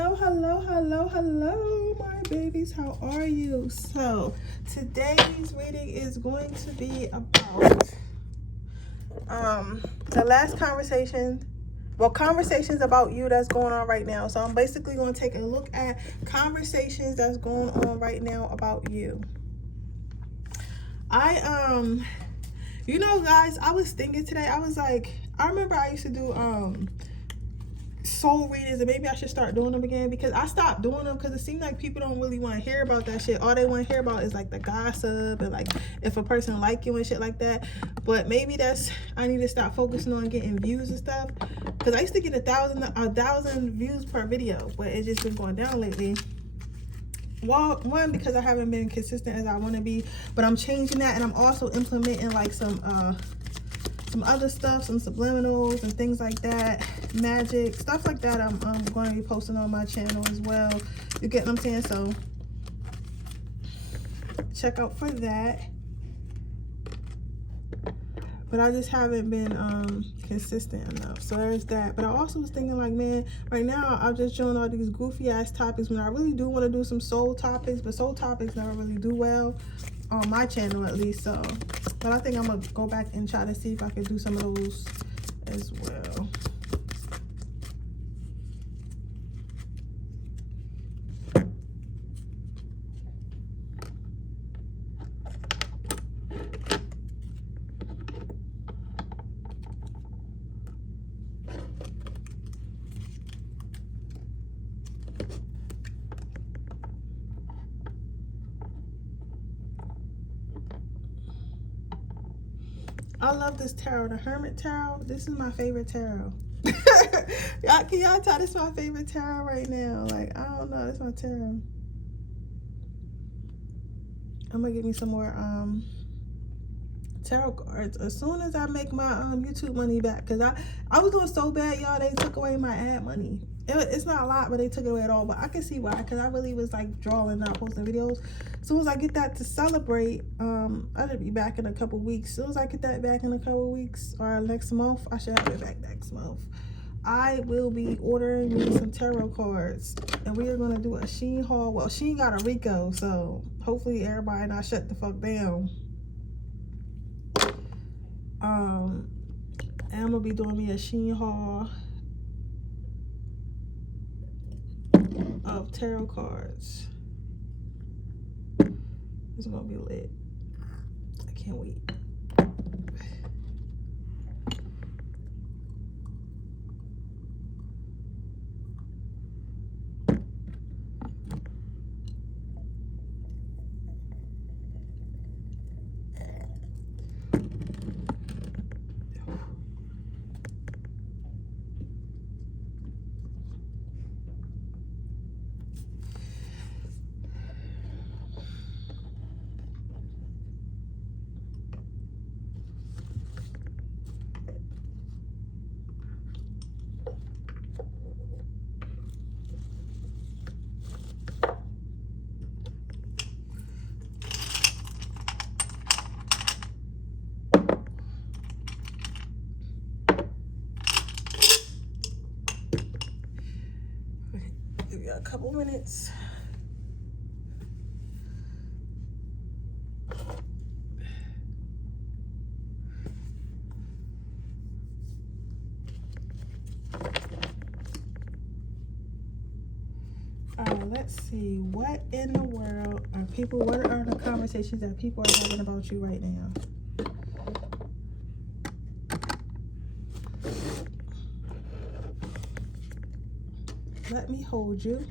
Hello, my babies. How are you? So today's reading is going to be about the last conversation, conversations about you that's going on right now. So I'm basically going to take a look at conversations that's going on right now about you. Guys, I was thinking today, I was like, I remember I used to do soul readings, and maybe I should start doing them again, because I stopped doing them because it seemed like people don't really want to hear about that shit. All they want to hear about is like the gossip and like if a person like you and shit like that. But maybe I need to stop focusing on getting views and stuff, because I used to get a thousand views per video, but it's just been going down lately. Well, one, because I haven't been consistent as I want to be, but I'm changing that, and I'm also implementing like some other stuff, some subliminals and things like that, magic stuff like that. I'm going to be posting on my channel as well. You get what I'm saying? So check out for that. But I just haven't been consistent enough. So there's that. But I also was thinking, like, man, right now I'm just doing all these goofy ass topics when I really do want to do some soul topics, but soul topics never really do well on my channel, at least. So, but I think I'm gonna go back and try to see if I can do some of those as well. I love this tarot, the Hermit Tarot. This is my favorite tarot. Can y'all tell this is my favorite tarot right now? Like, I don't know, this is my tarot. I'm gonna get me some more tarot cards as soon as I make my YouTube money back, because I was doing so bad, y'all. They took away my ad money. It's not a lot, but they took it away at all. But I can see why, because I really was like drawing, not posting videos. As soon as I get that to celebrate, I'll be back in a couple weeks. As soon as I get that back in a couple weeks, or next month, I should have it back next month. I will be ordering me some tarot cards, and we are going to do a Shein haul. Well, Shein got a Rico, so hopefully everybody not shut the fuck down. And I'm gonna be doing me a Shein haul of tarot cards. It's gonna be lit. I can't wait. Give you a couple minutes. Let's see, what in the world are people, what are the conversations that people are having about you right now? Let me hold you.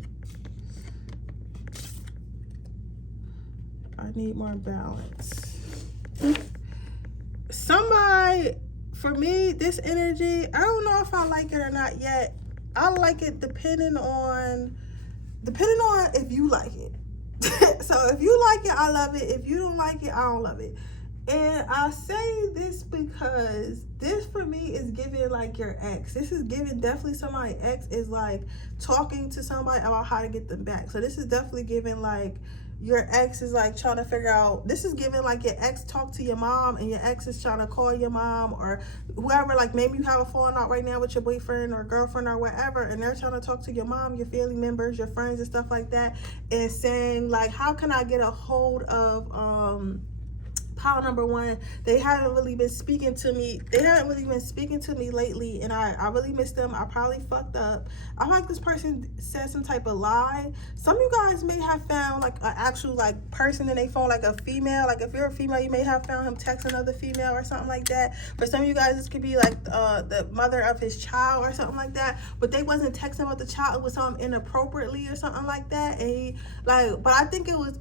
I need more balance. Somebody, for me, this energy, I don't know if I like it or not yet. I like it depending on if you like it. So if you like it, I love it. If you don't like it, I don't love it. And I say this because this for me is giving like your ex. This is giving definitely somebody ex is like talking to somebody about how to get them back. So this is definitely giving like your ex is like trying to figure out, this is giving like your ex talk to your mom and your ex is trying to call your mom or whoever, like maybe you have a falling out right now with your boyfriend or girlfriend or whatever, and they're trying to talk to your mom, your family members, your friends and stuff like that, and saying like, how can I get a hold of pile number one, they haven't really been speaking to me. They haven't really been speaking to me lately, and I really miss them. I probably fucked up. I feel like this person said some type of lie. Some of you guys may have found like an actual like person in their phone, like a female. Like if you're a female, you may have found him text another female or something like that. For some of you guys, this could be like the mother of his child or something like that. But they wasn't texting about the child. It was something inappropriately or something like that. And he, like, but I think it was.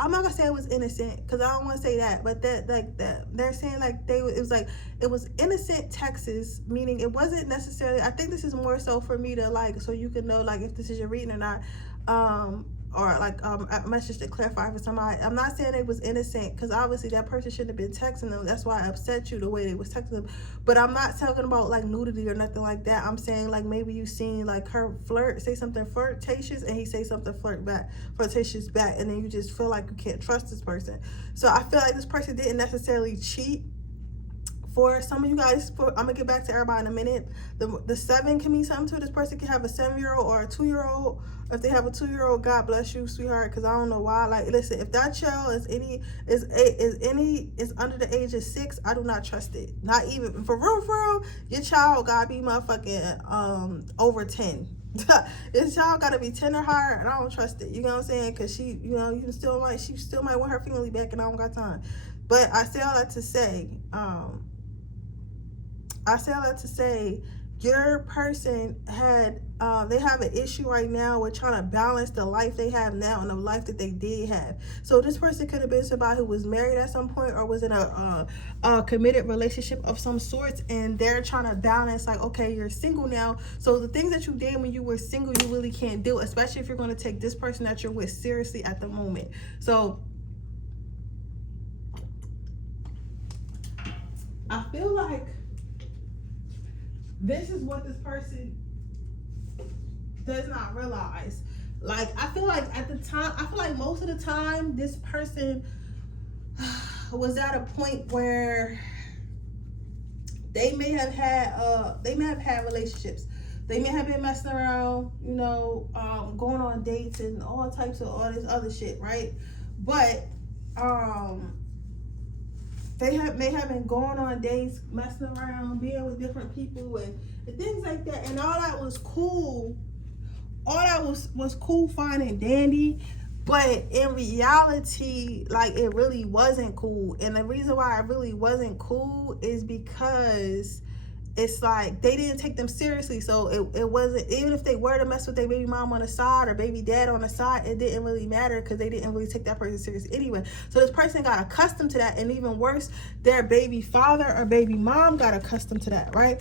I'm not gonna say it was innocent because I don't want to say that, but that like that they're saying like it was innocent texts, meaning it wasn't necessarily. I think this is more so for me to like, so you can know like if this is your reading or not, or like a message to clarify for somebody. I'm not saying it was innocent because obviously that person shouldn't have been texting them. That's why I upset you the way they was texting them. But I'm not talking about like nudity or nothing like that. I'm saying like maybe you seen like her say something flirtatious and he say something flirtatious back, and then you just feel like you can't trust this person. So I feel like this person didn't necessarily cheat. For some of you guys, I'm gonna get back to everybody in a minute. The 7 can mean something too. This person can have a 7-year-old or a 2-year-old. If they have a 2-year-old, God bless you, sweetheart. Because I don't know why. Like, listen, if that child is under the age of 6, I do not trust it. Not even for real. Your child gotta be motherfucking over 10. This child gotta be 10 or higher, and I don't trust it. You know what I'm saying? Because she, you know, she still might want her family back, and I don't got time. But I say all that to say, your person had, they have an issue right now with trying to balance the life they have now and the life that they did have. So this person could have been somebody who was married at some point or was in a committed relationship of some sorts, and they're trying to balance like, okay, you're single now. So the things that you did when you were single, you really can't do, especially if you're going to take this person that you're with seriously at the moment. So I feel like this is what this person does not realize. Like, I feel like at the time, I feel like most of the time, this person was at a point where they may have had relationships. They may have been messing around, you know, going on dates and all types of all this other shit, right? But they may have been going on dates, messing around, being with different people and things like that. And all that was cool. All that was cool, fine, and dandy. But in reality, like, it really wasn't cool. And the reason why it really wasn't cool is because it's like they didn't take them seriously. So it wasn't, even if they were to mess with their baby mom on the side or baby dad on the side, it didn't really matter because they didn't really take that person seriously anyway. So this person got accustomed to that, and even worse, their baby father or baby mom got accustomed to that, right?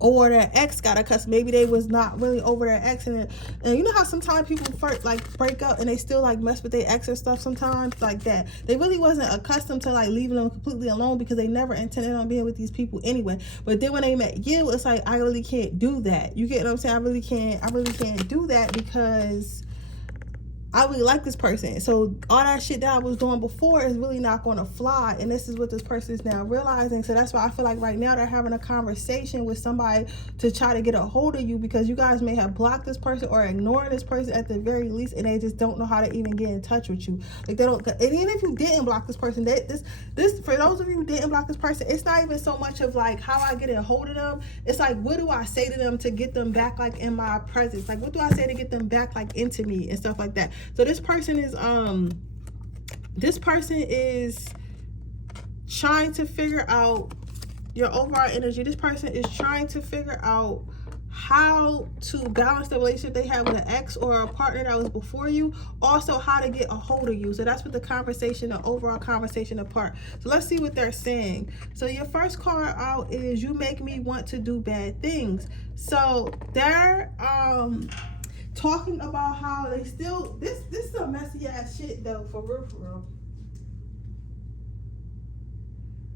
Or their ex got accustomed. Maybe they was not really over their ex, and you know how sometimes people first like break up and they still like mess with their ex or stuff sometimes like that. They really wasn't accustomed to like leaving them completely alone because they never intended on being with these people anyway. But then when they met you, it's like, I really can't do that. You get what I'm saying? I really can't do that because I really like this person. So all that shit that I was doing before is really not going to fly. And this is what this person is now realizing. So that's why I feel like right now they're having a conversation with somebody to try to get a hold of you, because you guys may have blocked this person or ignored this person at the very least, and they just don't know how to even get in touch with you. Like, they don't. And even if you didn't block this person, this for those of you who didn't block this person, it's not even so much of like how I get a hold of them. It's like, what do I say to them to get them back like in my presence? Like, what do I say to get them back like into me and stuff like that? So this person is trying to figure out your overall energy. This person is trying to figure out how to balance the relationship they have with an ex or a partner that was before you. Also, how to get a hold of you. So that's what the overall conversation apart. So let's see what they're saying. So your first card out is, you make me want to do bad things. So they're talking about how they still, this is some messy ass shit though, for real.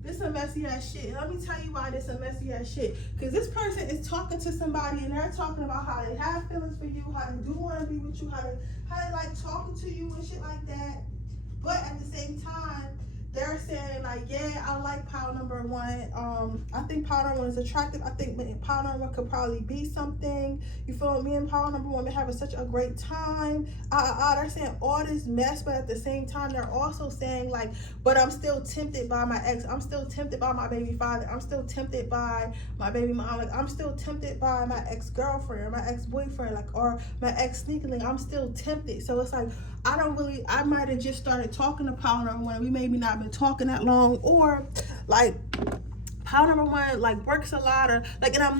This some messy ass shit. And let me tell you why this some messy ass shit. Because this person is talking to somebody and they're talking about how they have feelings for you, how they do want to be with you, how they like talking to you and shit like that. But at the same time, they're saying like, yeah, I like pile number one. I think pile number one is attractive. I think pile number one could probably be something. You feel me? And pile number one been having such a great time. They're saying all this mess, but at the same time, they're also saying like, but I'm still tempted by my ex. I'm still tempted by my baby father. I'm still tempted by my baby mom. Like, I'm still tempted by my ex-girlfriend or my ex-boyfriend, like, or my ex-sneakerling. I'm still tempted. So it's like, I might have just started talking to pile number one. We maybe not been talking that long, or like pile number one like works a lot, or like, and I'm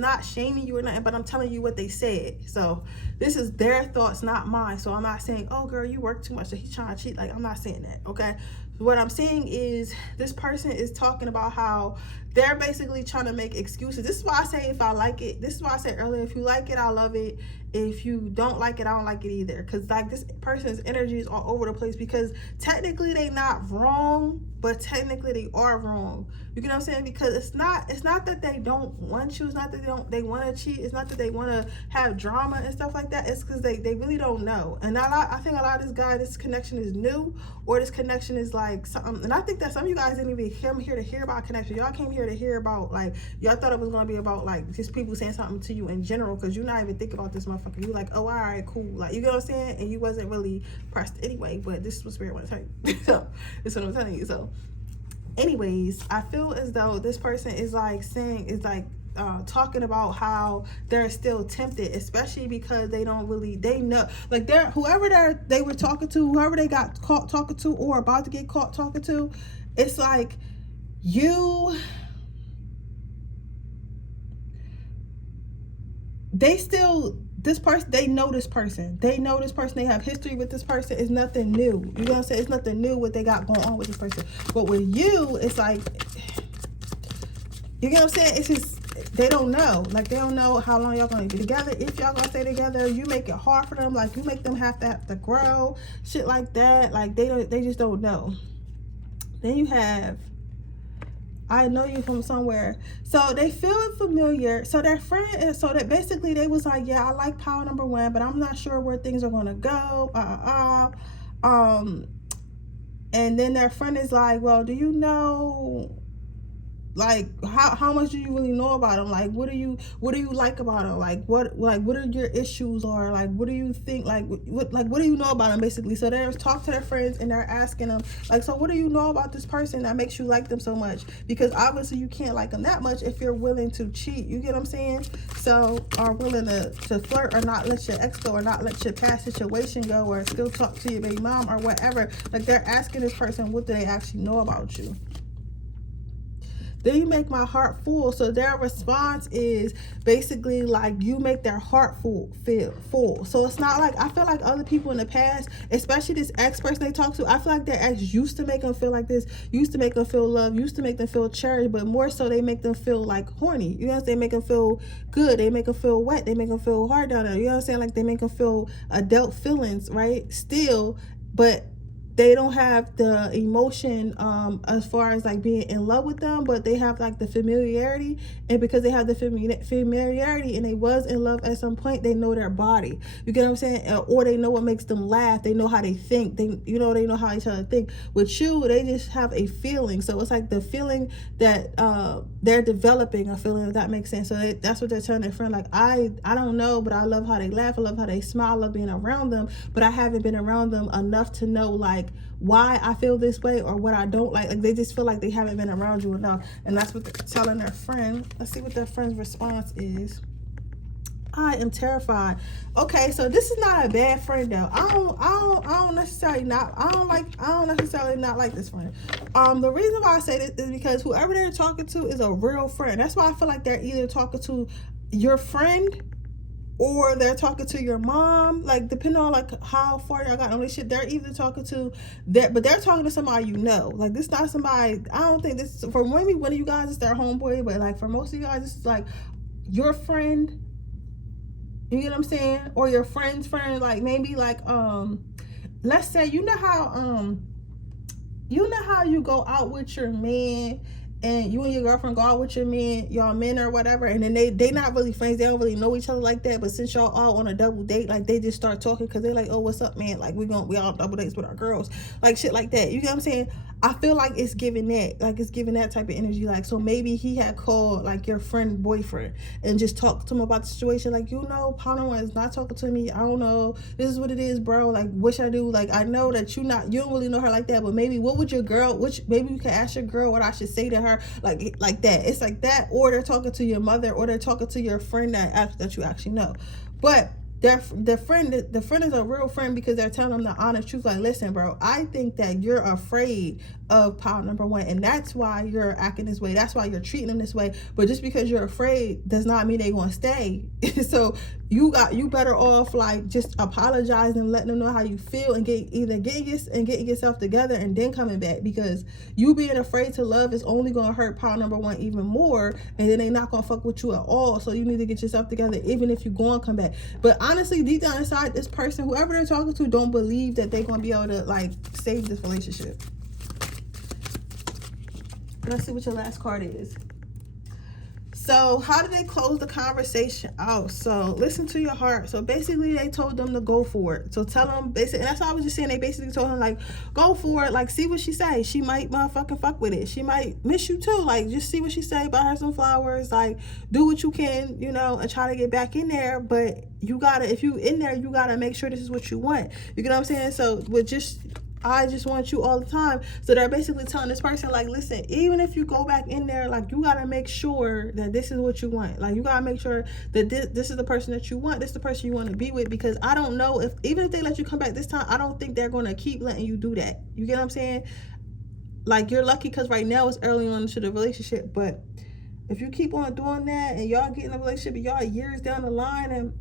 not shaming you or nothing, but I'm telling you what they said. So this is their thoughts, not mine. So I'm not saying, oh girl, you work too much, so he's trying to cheat. Like, I'm not saying that, okay? What I'm saying is this person is talking about how they're basically trying to make excuses. This is why I say if I like it, this is why I said earlier, if you like it, I love it. If you don't like it, I don't like it either. Because like this person's energy is all over the place, because technically they not wrong, but technically they are wrong. You get what I'm saying? Because it's not that they don't want you. It's not that they want to cheat. It's not that they want to have drama and stuff like that. It's because they really don't know. And I think a lot of this connection is new, or this connection is like something. And I think that some of you guys didn't even come here to hear about connection. Y'all came here to hear about, like, y'all thought it was going to be about like just people saying something to you in general, because you're not even thinking about this motherfucker. You like, oh, all right, cool. Like, you get what I'm saying? And you wasn't really pressed anyway, but this is what Spirit want to tell you. So this is what I'm telling you. So anyways, I feel as though this person is like saying, is like talking about how they're still tempted, especially because they know, like, whoever they were talking to, whoever they got caught talking to or about to get caught talking to, it's like this person, they know this person. They have history with this person. It's nothing new. You know what I'm saying? It's nothing new what they got going on with this person. But with you, it's like, you get what I'm saying? It's just, they don't know. Like, they don't know how long y'all gonna be together. If y'all gonna stay together, you make it hard for them. Like, you make them have to grow. Shit like that. Like, they just don't know. Then you have, I know you from somewhere. So they feel familiar. So their friend is, so that basically they was like, yeah, I like pile number one, but I'm not sure where things are gonna go. And then their friend is like, well, do you know, like, how much do you really know about him? Like, what do you like about him? Like, what are your issues, or like, what do you think, what do you know about him, basically? So they're talking to their friends and they're asking them, like, so what do you know about this person that makes you like them so much? Because obviously you can't like them that much if you're willing to cheat. You get what I'm saying? So are willing to flirt, or not let your ex go, or not let your past situation go, or still talk to your baby mom or whatever. Like, they're asking this person, what do they actually know about you? Then you make my heart full. So their response is basically like, you make their heart feel full. So it's not like, I feel like other people in the past, especially this ex person they talk to, I feel like their ex used to make them feel like this, used to make them feel loved, used to make them feel cherished, but more so they make them feel like horny. You know what I'm saying? They make them feel good. They make them feel wet. They make them feel hard down there. You know what I'm saying? Like, they make them feel adult feelings, right? Still, but they don't have the emotion as far as like being in love with them, but they have like the familiarity. And because they have the familiarity and they was in love at some point, they know their body. You get what I'm saying? Or they know what makes them laugh. They know how they think. They know how each other think. With you, they just have a feeling. So it's like the feeling that they're developing a feeling, if that makes sense. So that's what they're telling their friend. Like, I don't know, but I love how they laugh. I love how they smile. I love being around them, but I haven't been around them enough to know like why I feel this way or what I don't like. Like, they just feel like they haven't been around you enough. And that's what they're telling their friend. Let's see what their friend's response is. I am terrified. Okay, so this is not a bad friend though. I don't necessarily not like this friend. The reason why I say this is because whoever they're talking to is a real friend. That's why I feel like they're either talking to your friend or they're talking to your mom, like, depending on like how far y'all got on this shit. They're either talking to that, but they're talking to somebody you know. Like, this not somebody, I don't think this, for maybe one of you guys it's their homeboy, but like for most of you guys this is like your friend. You get what I'm saying? Or your friend's friend. Like, maybe like let's say, you know how you know how you go out with your man and you and your girlfriend go out with your man, y'all men or whatever, and then they not really friends, they don't really know each other like that, but since y'all all on a double date, like they just start talking because they like, oh, what's up, man, like we all double dates with our girls, like shit like that, you get what I'm saying? I feel like it's giving that, like it's giving that type of energy. Like, so maybe he had called like your friend boyfriend and just talked to him about the situation, like, you know, partner one is not talking to me, I don't know, this is what it is, bro, like what should I do? Like, I know that you don't really know her like that, but maybe what would your girl, maybe you can ask your girl what I should say to her, like that. It's like that, or they're talking to your mother, or they're talking to your friend that you actually know. But the friend is a real friend because they're telling them the honest truth. Like, listen, bro, I think that you're afraid of pile number one, and that's why you're acting this way. That's why you're treating them this way. But just because you're afraid does not mean they're gonna stay. So you better off like just apologizing and letting them know how you feel, and getting yourself together and then coming back, because you being afraid to love is only gonna hurt pile number one even more, and then they not gonna fuck with you at all. So you need to get yourself together even if you go and come back. But honestly, deep down inside, this person, whoever they're talking to, don't believe that they're gonna be able to like save this relationship. Let's see what your last card is. So how did they close the conversation out? So listen to your heart. So basically they told them to go for it. So tell them, basically, and that's what I was just saying, they basically told him like, go for it, like see what she say. She might motherfucking fuck with it. She might miss you too. Like just see what she say, buy her some flowers, like do what you can, you know, and try to get back in there. But you gotta, if you in there, you gotta make sure this is what you want. You get what I'm saying? So with just, I just want you all the time. So they're basically telling this person, like, listen, even if you go back in there, like, you got to make sure that this is what you want. Like, you got to make sure that this is the person that you want. This is the person you want to be with. Because I don't know if, even if they let you come back this time, I don't think they're going to keep letting you do that. You get what I'm saying? Like, you're lucky because right now it's early on into the relationship. But if you keep on doing that and y'all get in a relationship and y'all years down the line and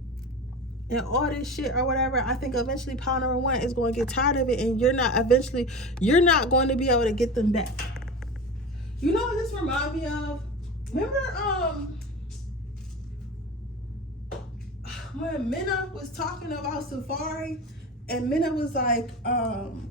all this shit or whatever, I think eventually pile number one is going to get tired of it, and you're not going to be able to get them back. You know what this reminds me of? Remember when Minna was talking about Safari, and Minna was like,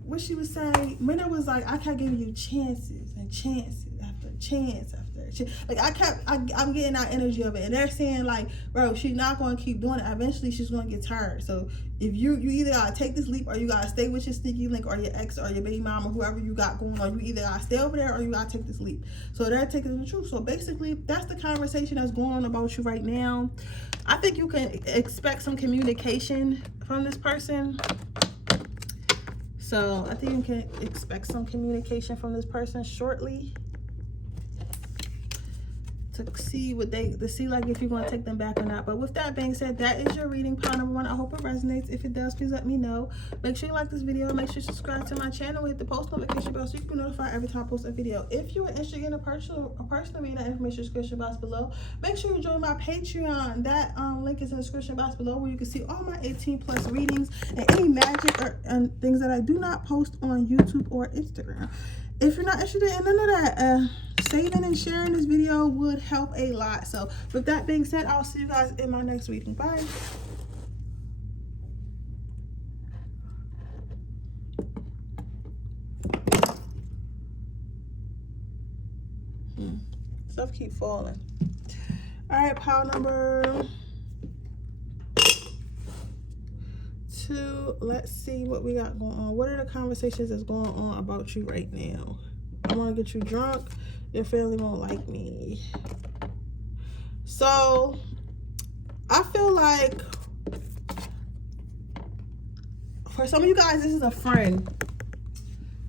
what she was saying, Minna was like, I kept giving you chances and chances after chance after chance. Like I'm getting that energy of it, and they're saying like, bro, she's not going to keep doing it. Eventually she's going to get tired. So if you either gotta take this leap, or you gotta stay with your sneaky link or your ex or your baby mom or whoever you got going on. You either gotta stay over there or you gotta take this leap. So they're taking the truth. So basically that's the conversation that's going on about you right now. I think you can expect some communication from this person. So I think you can expect some communication from this person shortly, to see what see like if you're going to take them back or not. But with that being said, that is your reading, pile number one. I hope it resonates. If it does, please let me know. Make sure you like this video. Make sure you subscribe to my channel. Hit the post notification bell so you can be notified every time I post a video. If you are interested in a personal reading, that information in the description box below. Make sure you join my Patreon. That link is in the description box below, where you can see all my 18+ readings and any magic or things that I do not post on YouTube or Instagram. If you're not interested in none of that, saving and sharing this video would help a lot. So with that being said, I'll see you guys in my next reading. Bye. Stuff keep falling. All right, pile number 2. Let's see what we got going on. What are the conversations that's going on about you right now? I want to get you drunk. Your family won't like me. So I feel like for some of you guys, this is a friend.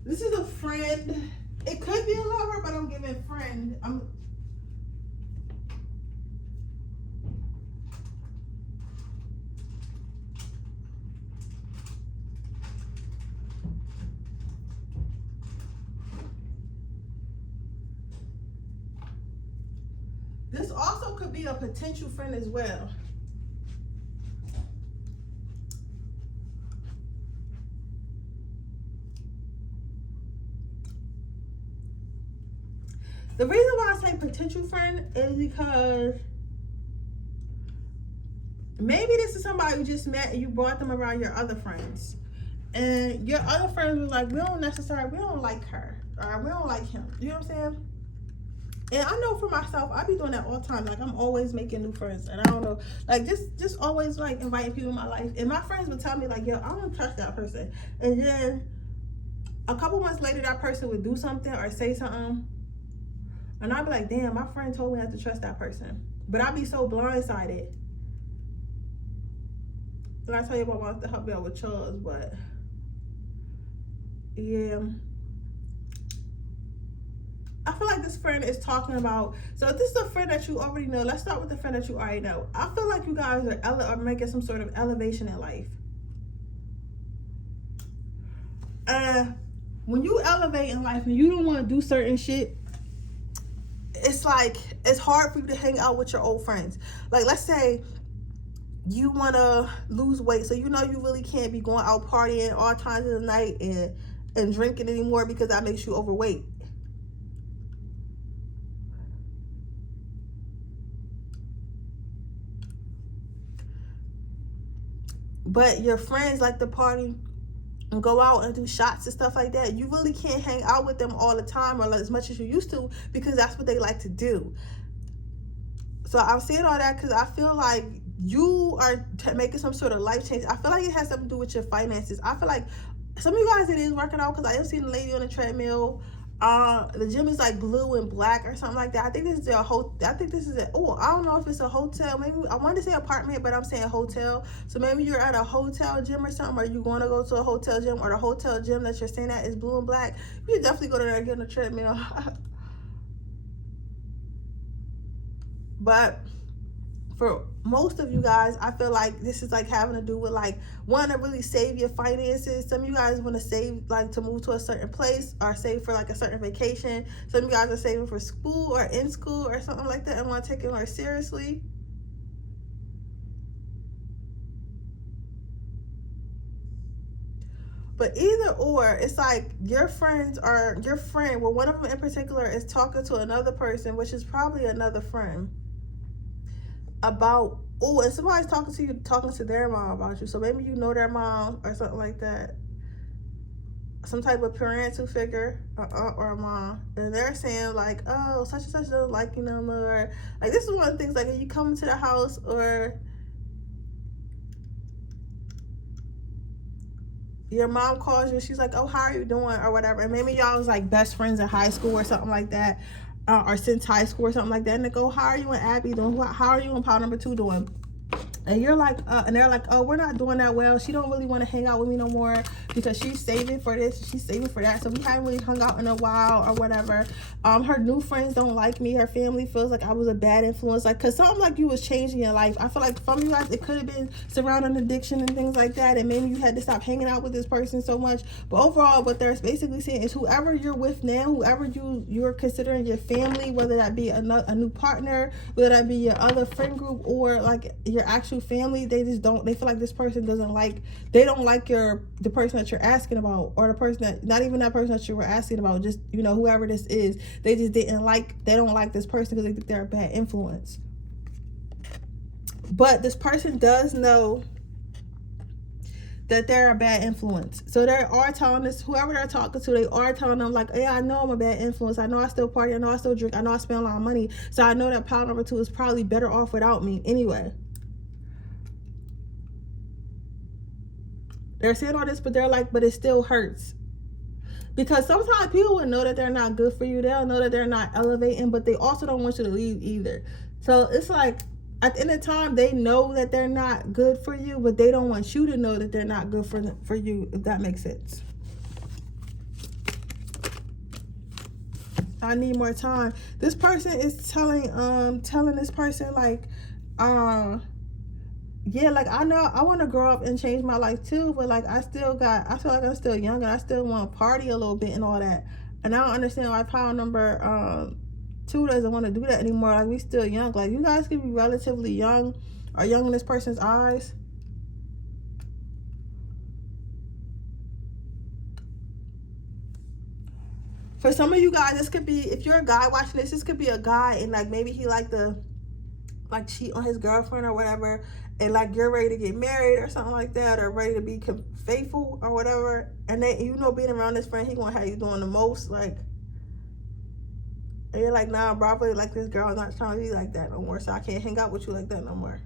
This is a friend. It could be a lover, but I'm giving friend. This also could be a potential friend as well. The reason why I say potential friend is because maybe this is somebody you just met and you brought them around your other friends. And your other friends was like, we don't like her. or we don't like him. You know what I'm saying? And I know for myself, I be doing that all the time. Like, I'm always making new friends. And I don't know, like, just always, like, inviting people in my life. And my friends would tell me, like, yo, I don't trust that person. And then a couple months later, that person would do something or say something. And I'd be like, damn, my friend told me not to trust that person. But I'd be so blindsided. And I tell you about my to help me out with Charles, but yeah. I feel like this friend is talking about, so if this is a friend that you already know, let's start with the friend that you already know. I feel like you guys are making some sort of elevation in life. When you elevate in life and you don't want to do certain shit, it's like, it's hard for you to hang out with your old friends. Like, let's say you want to lose weight, so you know you really can't be going out partying all times of the night and drinking anymore because that makes you overweight. But your friends like to party and go out and do shots and stuff like that. You really can't hang out with them all the time or as much as you used to because that's what they like to do. So I'm saying all that because I feel like you are making some sort of life change. I feel like it has something to do with your finances. I feel like some of you guys, it is working out because I have seen a lady on the treadmill. The gym is like blue and black or something like that. I think this is a whole. I think this is a. Oh, I don't know if it's a hotel. Maybe I wanted to say apartment, but I'm saying hotel. So maybe you're at a hotel gym or something, or you want to go to a hotel gym, or the hotel gym that you're staying at is blue and black. You should definitely go to there and get on the treadmill. But for most of you guys, I feel like this is like having to do with like wanting to really save your finances. Some of you guys want to save like to move to a certain place or save for like a certain vacation. Some of you guys are saving for school or in school or something like that and want to take it more seriously. But either or, it's like your friends are your friend. Well, one of them in particular is talking to another person, which is probably another friend, about, oh, and somebody's talking to you, talking to their mom about you. So maybe you know their mom or something like that. Some type of parental figure, an aunt or a mom. And they're saying like, oh, such and such doesn't like you no more. Like, this is one of the things, like, if you come to the house or your mom calls you, she's like, oh, how are you doing or whatever. And maybe y'all was like best friends in high school or something like that. Or since high school or something like that, and they go, how are you and Abby doing? How are you and Pile Number 2 doing? And you're like, and they're like, oh, we're not doing that well. She don't really want to hang out with me no more because she's saving for this, she's saving for that. So we haven't really hung out in a while or whatever. Her new friends don't like me. Her family feels like I was a bad influence. Like, cause something like you was changing your life. I feel like some of you guys, it could have been surrounding addiction and things like that, and maybe you had to stop hanging out with this person so much. But overall, what they're basically saying is whoever you're with now, whoever you're considering your family, whether that be a new partner, whether that be your other friend group or like your actual family, they just don't, they feel like this person doesn't like, they don't like the person that you're asking about, or the person that, not even that person that you were asking about, just, you know, whoever this is, they just they don't like this person because they think they're a bad influence. But this person does know that they're a bad influence. So they are telling this, whoever they're talking to, they are telling them like, yeah, I know I'm a bad influence. I know I still party. I know I still drink. I know I spend a lot of money. So I know that Pile Number 2 is probably better off without me anyway. They're saying all this, but they're like, but it still hurts. Because sometimes people will know that they're not good for you. They'll know that they're not elevating, but they also don't want you to leave either. So it's like, at the end of the time, they know that they're not good for you, but they don't want you to know that they're not good for you, if that makes sense. I need more time. This person is telling this person like, yeah, like, I know I want to grow up and change my life too, but like I feel like I'm still young and I still want to party a little bit and all that. And I don't understand why Pile Number 2 doesn't want to do that anymore. Like, we still young. Like, you guys can be relatively young or young in this person's eyes. For some of you guys, this could be, if you're a guy watching this could be a guy and like maybe he like cheat on his girlfriend or whatever, and like you're ready to get married or something like that, or ready to be faithful or whatever, and then, you know, being around this friend, he gonna have you doing the most, like, And you're like, nah, bro, I really like this girl. I'm not trying to be like that no more, so I can't hang out with you like that no more.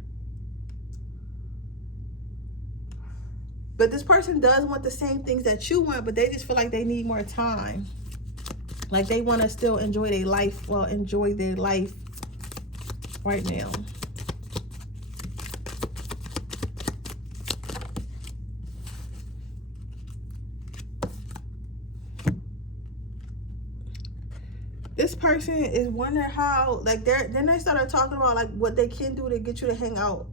But this person does want the same things that you want, but they just feel like they need more time. Like they want to still enjoy their life. Well, enjoy their life right now. This person is wondering how, like, then they started talking about like what they can do to get you to hang out.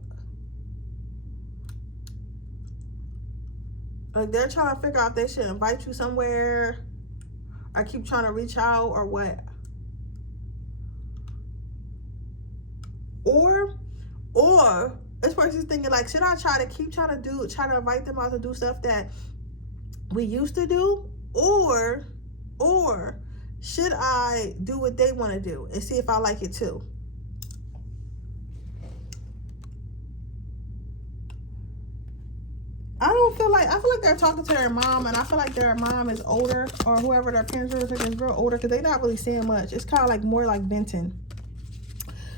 Like they're trying to figure out if they should invite you somewhere or keep trying to reach out or what. Or this person's thinking like, should I try to invite them out to do stuff that we used to do? Or should I do what they want to do and see if I like it too? I feel like they're talking to their mom, and I feel like their mom is older, or whoever their parents are, is real older, because they're not really saying much. It's kind of like more like venting.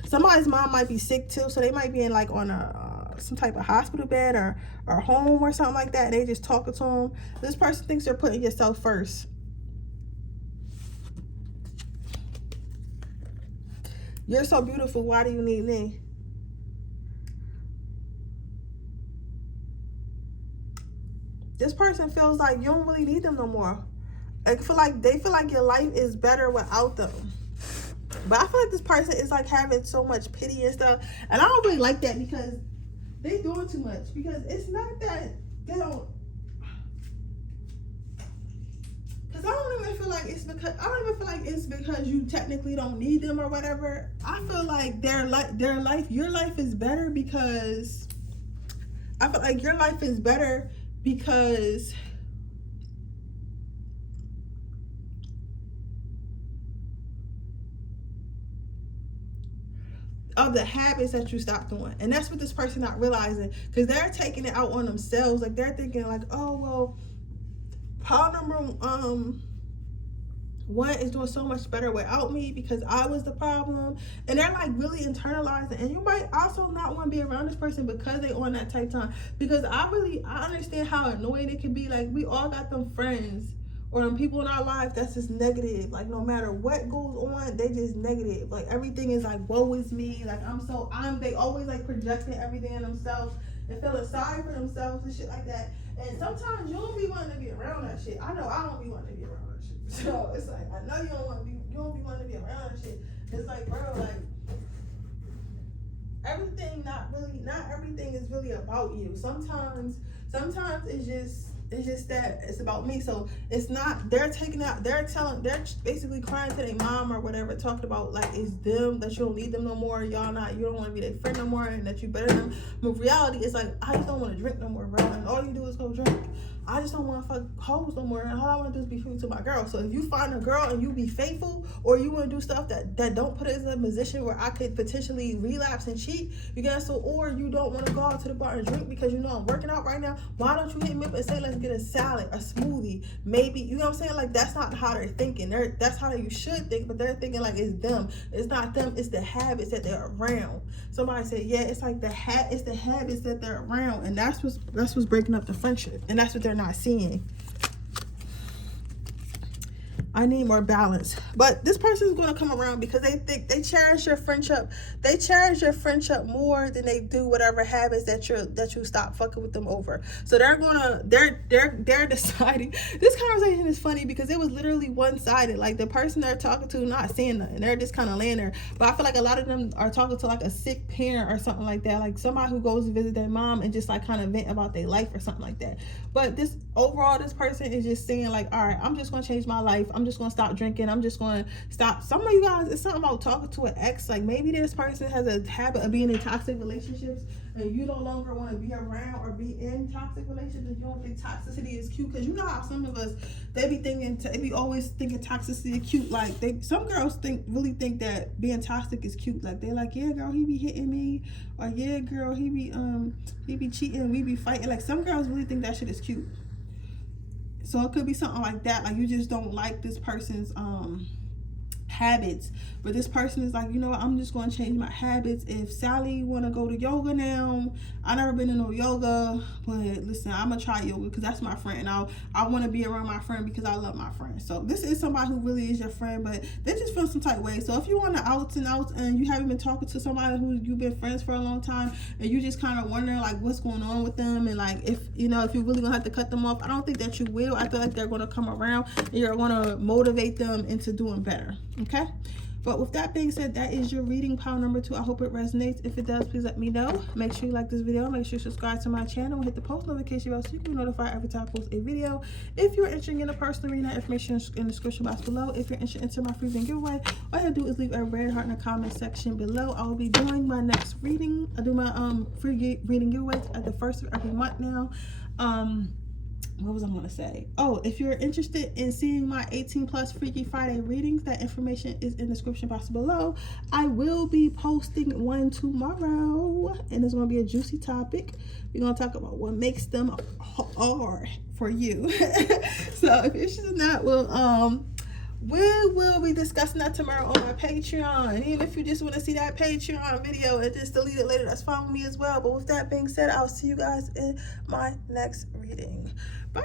Somebody's mom might be sick too, so they might be in like on some type of hospital bed or home or something like that, and they just talking to them. This person thinks they're putting yourself first. You're so beautiful, why do you need me? This person feels like you don't really need them no more. They feel like your life is better without them. But I feel like this person is like having so much pity and stuff. And I don't really like that, because they doing too much. Because it's not that they don't. Because I don't even feel like it's because you technically don't need them or whatever. I feel like your life is better because I feel like your life is better because of the habits that you stopped doing. And that's what this person not realizing, because they're taking it out on themselves. Like they're thinking like, oh well, problem number one is doing so much better without me because I was the problem. And they're like really internalizing. And you might also not want to be around this person because they on that type time. Because I understand how annoying it can be. Like we all got them friends or them people in our life that's just negative. Like no matter what goes on, they just negative. Like everything is like, woe is me. Like they always like projecting everything in themselves and feeling sorry for themselves and shit like that. And sometimes you don't be wanting to be around that shit. I know I don't be wanting to be around that shit. So it's like, I know you don't be wanting to be around that shit. It's like, bro, like everything not everything is really about you. Sometimes it's just that it's about me. So it's not, they're basically crying to their mom or whatever, talking about like it's them, that you don't need them no more, you don't want to be their friend no more, and that you better than them. But reality is like, I just don't want to drink no more, bro, and all you do is go drink. I just don't want to fuck hoes no more, and all I want to do is be faithful to my girl. So if you find a girl and you be faithful, or you want to do stuff that don't put us in a position where I could potentially relapse and cheat, you guys, so, or you don't want to go out to the bar and drink because you know I'm working out right now, why don't you hit me up and say, let's get a salad, a smoothie, maybe, you know what I'm saying? Like that's not how they're thinking. That's how you should think, but they're thinking like it's them. It's not them, it's the habits that they're around. Somebody said, yeah, it's like it's the habits that they're around, and that's what's breaking up the friendship, and that's what they're not seeing. I need more balance. But this person's going to come around because they think they cherish your friendship. They cherish your friendship more than they do whatever habits that you stop fucking with them over. So they're deciding. This conversation is funny because it was literally one-sided. Like the person they're talking to not saying nothing. They're just kind of laying there. But I feel like a lot of them are talking to like a sick parent or something like that. Like somebody who goes to visit their mom and just like kind of vent about their life or something like that. But this person is just saying like, all right, I'm just going to change my life. I'm just going to stop drinking. I'm just going to stop. Some of you guys, it's something about talking to an ex. Like maybe this person has a habit of being in toxic relationships and you no longer want to be around or be in toxic relationships. And you don't think toxicity is cute. Because you know how some of us, they be always thinking toxicity is cute. Like some girls really think that being toxic is cute. Like they're like, yeah, girl, he be hitting me. Or yeah, girl, he be cheating. We be fighting. Like some girls really think that shit is cute. So it could be something like that. Like you just don't like this person's habits. But this person is like, you know what, I'm just going to change my habits. If Sally want to go to yoga now, I never been in no yoga, but listen, I'm going to try yoga because that's my friend. And I want to be around my friend because I love my friend. So this is somebody who really is your friend, but they just feel some type of way. So if you want to outs and you haven't been talking to somebody who you've been friends for a long time, and you just kind of wondering like what's going on with them, and like if you know if you're really gonna have to cut them off, I don't think that you will. I feel like they're gonna come around and you're gonna motivate them into doing better. Okay. But with that being said, that is your reading pile number 2. I hope it resonates. If it does, please let me know. Make sure you like this video. Make sure you subscribe to my channel and hit the post notification bell so you can be notified every time I post a video. If you're interested in a personal reading, information in the description box below. If you're interested in my free reading giveaway, all you have to do is leave a red heart in the comment section below. I will be doing my next reading. I do my free reading giveaways at the first of every month now. What was I going to say? Oh, if you're interested in seeing my 18+ Freaky Friday readings, that information is in the description box below. I will be posting one tomorrow, and it's going to be a juicy topic. We're going to talk about what makes them hard for you. So if you're interested in that, we will be discussing that tomorrow on my Patreon. And even if you just want to see that Patreon video and just delete it later, that's fine with me as well. But with that being said, I'll see you guys in my next reading. Bye.